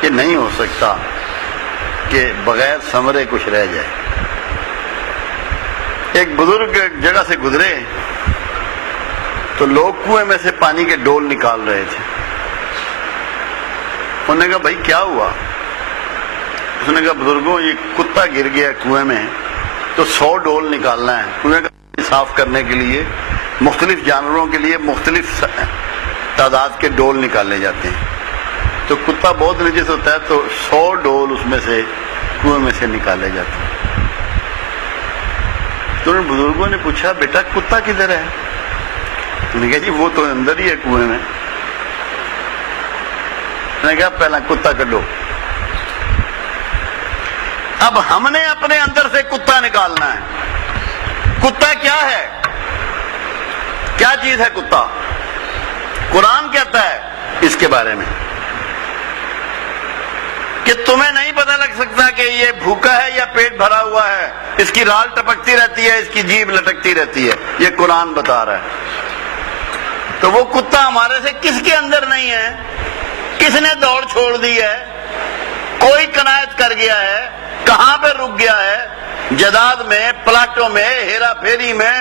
کہ نہیں ہو سکتا کہ بغیر ثمرے کچھ رہ جائے۔ ایک بزرگ ایک جگہ سے گزرے تو لوگ کنویں میں سے پانی کے ڈول نکال رہے تھے۔ انہوں نے کہا بھائی کیا ہوا؟ اس نے کہا بزرگوں یہ کتا گر گیا کنویں میں تو 100 ڈول نکالنا ہے۔ کنویں کا پانی صاف کرنے کے لیے مختلف جانوروں کے لیے مختلف تعداد کے ڈول نکالے جاتے ہیں، تو کتا بہت نجس ہوتا ہے تو 100 ڈول اس میں سے کنویں میں سے نکالے جاتے ہیں۔ تو ان بزرگوں نے پوچھا بیٹا کتا کدھر ہے؟ انہوں نے کہا جی وہ تو اندر ہی ہے کنویں میں۔ انہوں نے کہا پہلا کتا کڈو۔ اب ہم نے اپنے اندر سے کتا نکالنا ہے۔ کتا کیا ہے؟ کیا چیز ہے کتا؟ قرآن کہتا ہے اس کے بارے میں کہ تمہیں نہیں پتہ لگ سکتا کہ یہ بھوکا ہے یا پیٹ بھرا ہوا ہے، اس کی رال ٹپکتی رہتی ہے، اس کی جیب لٹکتی رہتی ہے، یہ قرآن بتا رہا ہے۔ تو وہ کتا ہمارے سے کس کے اندر نہیں ہے؟ کس نے دوڑ چھوڑ دی ہے؟ کوئی کنایت کر گیا ہے؟ کہاں پہ رک گیا ہے؟ جداد میں، پلاٹوں میں، ہیرا پھیری میں،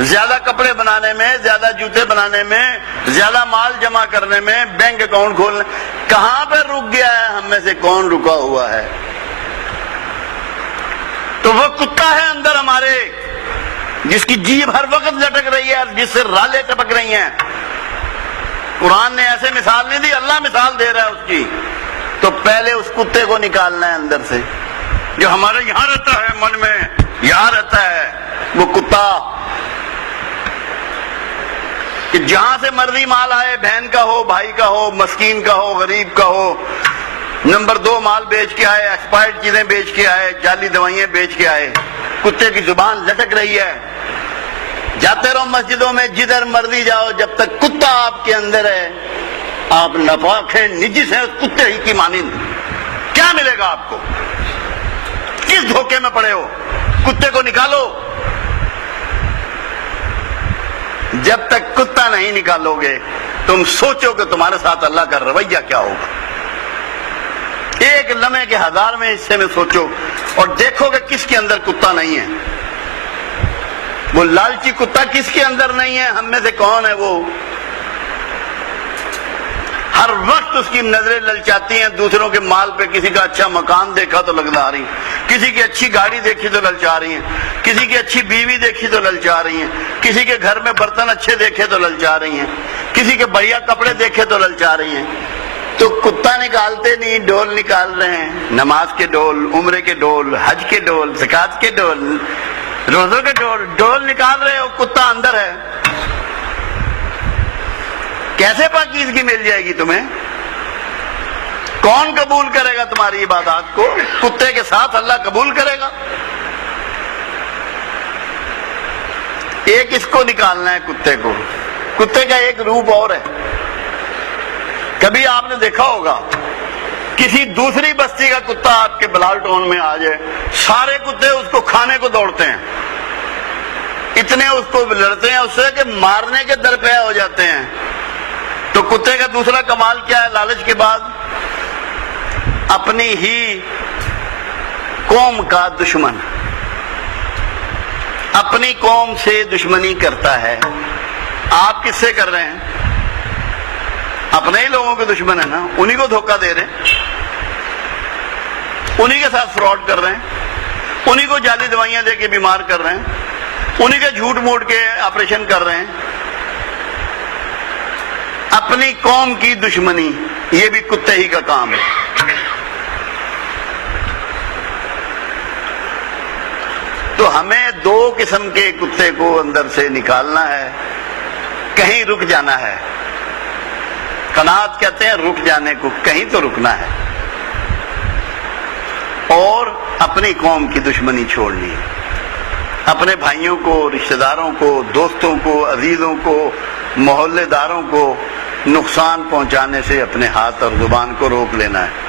زیادہ کپڑے بنانے میں، زیادہ جوتے بنانے میں، زیادہ مال جمع کرنے میں، بینک اکاؤنٹ کھولنے، کہاں پہ رک گیا ہے؟ ہم میں سے کون رکا ہوا ہے؟ تو وہ کتا ہے اندر ہمارے، جس کی جیب ہر وقت لٹک رہی ہے، جس سے رالیں ٹپک رہی ہیں۔ قرآن نے ایسے مثال نہیں دی، اللہ مثال دے رہا ہے اس کی۔ تو پہلے اس کتے کو نکالنا ہے اندر سے، جو ہمارے یہاں رہتا ہے، من میں یہاں رہتا ہے وہ کتا، کہ جہاں سے مرضی مال آئے، بہن کا ہو، بھائی کا ہو، مسکین کا ہو، غریب کا ہو، نمبر 2 مال بیچ کے آئے، ایکسپائرڈ چیزیں بیچ کے آئے، جعلی دوائیاں بیچ کے آئے، کتے کی زبان لٹک رہی ہے۔ جاتے رہو مسجدوں میں، جدھر مرضی جاؤ، جب تک کتا آپ کے اندر ہے آپ ناپاک ہیں، نجس ہیں، اس کتے ہی کی مانند۔ کیا ملے گا آپ کو؟ کس دھوکے میں پڑے ہو؟ کتے کو نکالو۔ جب تک کتا نہیں نکالو گے تم سوچو کہ تمہارے ساتھ اللہ کا رویہ کیا ہوگا۔ ایک لمحے کے 1000ویں حصے میں سوچو اور دیکھو کہ کس کے اندر کتا نہیں ہے۔ وہ لالچی کتا کس کے اندر نہیں ہے؟ ہم میں سے کون ہے وہ؟ ہر وقت اس کی نظریں للچاتی ہیں دوسروں کے مال پہ۔ کسی کا اچھا مکان دیکھا تو للچا رہی ہیں، کسی کی اچھی گاڑی دیکھی تو للچا رہی ہیں، کسی کی اچھی بیوی دیکھی تو للچا رہی ہیں، کسی کے گھر میں برتن اچھے دیکھے تو للچا رہی ہیں، کسی کے بڑھیا کپڑے دیکھے تو للچا رہی ہیں۔ تو کتا نکالتے نہیں، ڈول نکال رہے ہیں، نماز کے ڈول، عمرے کے ڈول، حج کے ڈول، زکات کے ڈول، روزوں کے ڈول نکال رہے ہو، کتا اندر ہے۔ کیسے پاکیزگی مل جائے گی تمہیں؟ کون قبول کرے گا تمہاری عبادات کو؟ کتے کے ساتھ اللہ قبول کرے گا؟ ایک اس کو نکالنا ہے کتے کو۔ کتے کا ایک روپ اور ہے۔ کبھی آپ نے دیکھا ہوگا کسی دوسری بستی کا کتا آپ کے بلال ٹون میں آ جائے، سارے کتے اس کو کھانے کو دوڑتے ہیں، اتنے اس کو لڑتے ہیں اس سے کہ مارنے کے درپے ہو جاتے ہیں۔ تو کتے کا دوسرا کمال کیا ہے لالچ کے بعد؟ اپنی ہی قوم کا دشمن، اپنی قوم سے دشمنی کرتا ہے۔ آپ کس سے کر رہے ہیں؟ اپنے ہی لوگوں کے دشمن ہے نا، انہی کو دھوکہ دے رہے ہیں، انہی کے ساتھ فراڈ کر رہے ہیں، انہی کو جعلی دوائیاں دے کے بیمار کر رہے ہیں، انہی کے جھوٹ موٹ کے آپریشن کر رہے ہیں۔ اپنی قوم کی دشمنی یہ بھی کتے ہی کا کام ہے۔ تو ہمیں 2 قسم کے کتے کو اندر سے نکالنا ہے، کہیں رک جانا ہے۔ قناعت کہتے ہیں رک جانے کو، کہیں تو رکنا ہے، اور اپنی قوم کی دشمنی چھوڑنی ہے۔ اپنے بھائیوں کو، رشتہ داروں کو، دوستوں کو، عزیزوں کو، محلے داروں کو نقصان پہنچانے سے اپنے ہاتھ اور زبان کو روک لینا ہے۔